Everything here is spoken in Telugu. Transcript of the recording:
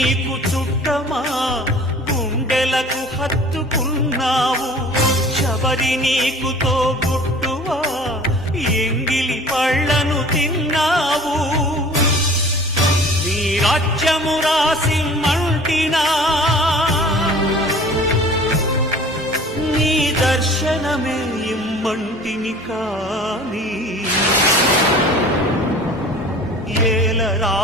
నీకు చుట్టమా గుండెలకు హత్తుకున్నావు శబరి నీకు తోబుట్టువా ఎంగిలి పళ్ళను తిన్నావు నీ రాజ్యము రాసి మంటినా నీ దర్శనమే ఇమ్మంటిని కాని ఏలరా